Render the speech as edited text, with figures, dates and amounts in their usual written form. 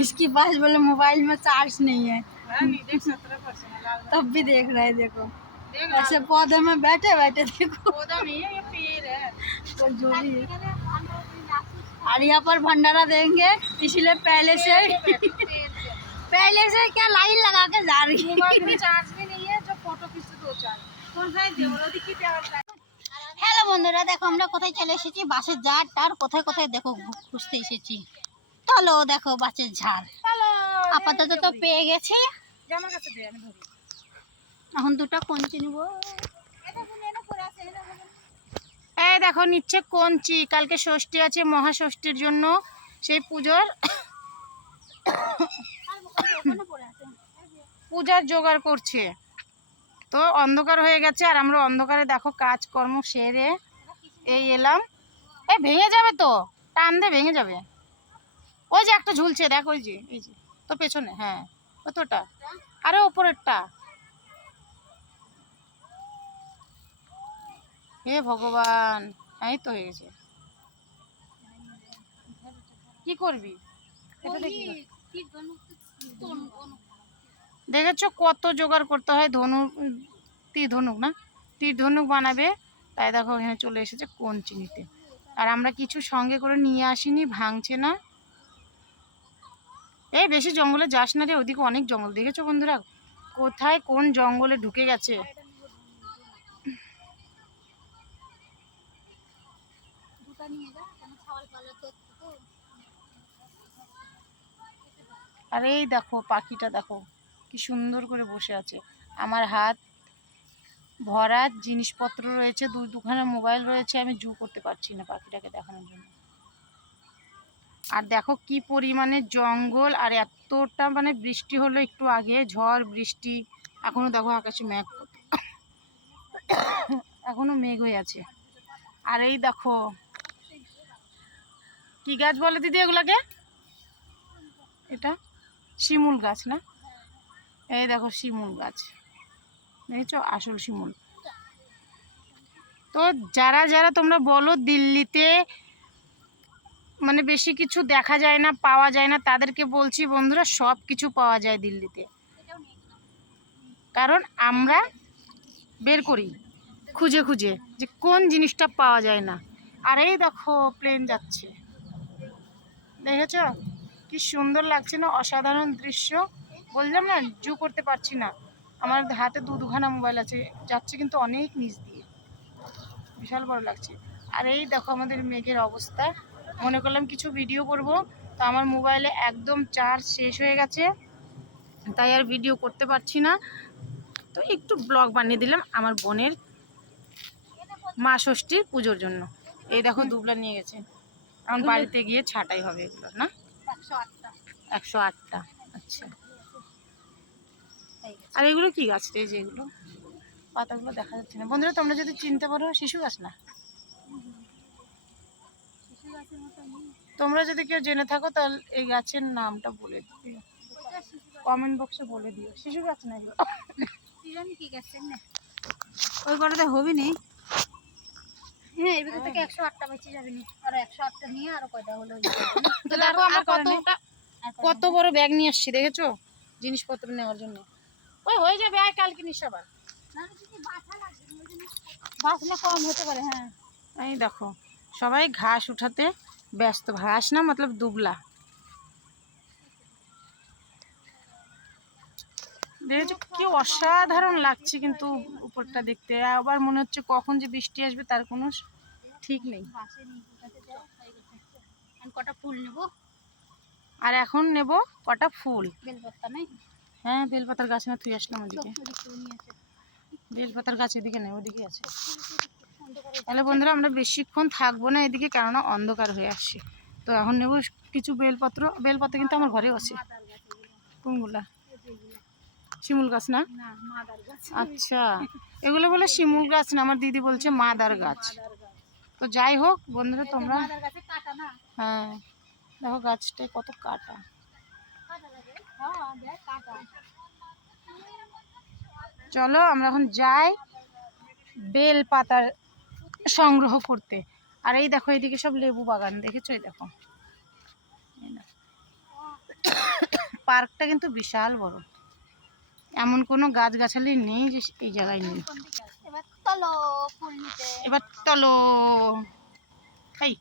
इसके पास बोले मोबाइल में चार्ज नहीं है, तब भी देख रहा है। देखो ऐसे पौधे में बैठे बैठे देखो, पौधा नहीं है ये पेड़ है, तो जो भी है। और यहाँ पर भंडारा देंगे, इसलिए पहले से क्या लाइन लगा के जा रही है। मोबाइल में चार्ज भी नहीं है, जो फोटो खींचते दो चार। হ্যালো বন্ধুরা, দেখো আমরা কোথায় চলে এসেছি, বাসের ঝাড় টার কোথায় কোথায় দেখো খুঁজতে এসেছি। চলো দেখো বাসের ঝাড় আপাতত তো পেয়ে গেছি। এখন দুটো কঞ্চি নিব। এই দেখো নিচ্ছে কঞ্চি, কালকে ষষ্ঠী আছে, মহাষষ্ঠীর জন্য সেই পূজার জোগাড় করছে। তো অন্ধকার হয়ে গেছে, আর আমরা অন্ধকারে দেখো কাজকর্ম সেরে এই এলাম। ভেঙে যাবে তো, টান দিয়ে ভেঙে যাবে। ওই যে একটা ঝুলছে দেখো, ওই যে এই যে তো পেছনে, হ্যাঁ ওতোটা, আরে ওপরেরটা। হে ভগবান, এই তো হয়ে গেছে। কি করবি? দেখেছো কত জোগাড় করতে হয়, তীর ধনুক বানাবে। তাই দেখো এখানে চলে এসেছে কঞ্চি নিতে। আর আমরা কিছু সঙ্গে করে নিয়ে আসিনি, ভাঙছে না। এই বেশি জঙ্গলে যাস না রে, ওদিকে অনেক জঙ্গল। দেখেছো বন্ধুরা কোথায় কোন জঙ্গলে ঢুকে গেছে। আর এই দেখো পাখিটা দেখো কি সুন্দর করে বসে আছে। আমার হাত ভরা জিনিসপত্র রয়েছে, দুখানা মোবাইল রয়েছে, আমি জু করতে পারছি না পাখিটাকে দেখানোর জন্য। আর দেখো কি পরিমাণে জঙ্গল, আর এতটা মানে বৃষ্টি হলো একটু আগে, ঝড় বৃষ্টি। এখনো দেখো আকাশে মেঘ, এখনো মেঘ হয়ে আছে। আর এই দেখো কি গাছ বলে দিদি এগুলাকে? এটা শিমুল গাছ না? এই দেখো শিমুল গাছ, দেখেছো আসল শিমুল। তো যারা যারা তোমরা বলো দিল্লিতে মানে বেশি কিছু দেখা যায় না, পাওয়া যায় না, তাদেরকে বলছি বন্ধুরা সব কিছু পাওয়া যায় দিল্লিতে। কারণ আমরা বের করি খুঁজে খুঁজে যে কোন জিনিসটা পাওয়া যায় না। আর এই দেখো প্লেন যাচ্ছে, দেখেছো কি সুন্দর লাগছে না? অসাধারণ দৃশ্য। বললাম না জু করতে পারছি না, আমার হাতে দুখানা মোবাইল আছে, যাচ্ছে কিন্তু অনেক নিচ দিয়ে, বিশাল বড় লাগছে। আর এই দেখো আমাদের মেঘের অবস্থা। মনে করলাম কিছু ভিডিও করব, তো আমার মোবাইলে একদম চার্জ শেষ হয়ে গেছে, তাই আর ভিডিও করতে পারছি না। তো একটু ব্লগ বানিয়ে দিলাম আমার বোনের মা ষষ্ঠীর পুজোর জন্য। এই দেখো দুবলা নিয়ে গেছে, এখন বাড়িতে গিয়ে ছাটাই হবে এগুলো না। 108টা। আচ্ছা, আর এগুলো কি গাছ? এই যে এগুলো পাতাগুলো দেখা যাচ্ছে না বন্ধুরা, তোমরা যদি চিনতে পারো শিশু গাছ না? তোমরা যদি কেউ জেনে থাকো তাহলে এই গাছের নামটা বলে দিও, কমেন্ট বক্সে বলে দিও। শিশু গাছ না এগুলো, ওই কটাতে হবি নি। হ্যাঁ এর ভিতর থেকে 108টা বেঁচে যাবে নি, আর 108টা নিয়ে আরো কয়টা হলো। তো দেখো আমরা কত বড় ব্যাগ নিয়ে আসছি, দেখেছো জিনিসপত্র নেওয়ার জন্য। ওই হয়ে যাবে, আর কালকে নিস আবার, বাঁচলে কম হতে পারে। হ্যাঁ এই দেখো সবাই ঘাস উঠাতে ব্যস্ত, ঘাস না মতলব দুবলা। দেখেছো কি অসাধারণ লাগছে কিন্তু উপরটা দেখতে। আবার মনে হচ্ছে কখন যে বৃষ্টি আসবে তার কোনো ঠিক নেই। কটা ফুল নেব, আর এখন নেব কটা ফুল। বেলপাতা নেই? হ্যাঁ বেলপাতার গাছ না, তুই আসলাম ওদিকে, বেলপাতার গাছ এদিকে নেই, ওদিকে আছে। তাহলে বন্ধুরা আমরা বেশিক্ষণ থাকবো না এদিকে, কেননা অন্ধকার হয়ে আসছে। তো এখন নেব কিছু বেলপাতা কিন্তু আমার ঘরেও আছে। কোনগুলা? শিমুল গাছ না? আচ্ছা এগুলো বলে শিমুল গাছ না, আমার দিদি বলছে মাদার গাছ। তো যাই হোক বন্ধুরা তোমরা, হ্যাঁ দেখো গাছটায় কত কাটা। চলো আমরা এখন যাই বেল পাতার সংগ্রহ করতে। আর এই দেখো এইদিকে সব লেবু বাগান, দেখেছো? এই দেখো পার্কটা কিন্তু বিশাল বড়, এমন কোনো গাছগাছালি নেই যে এই জায়গায় নেই। এবার চলো ফুল নিতে। এবার চলো। এই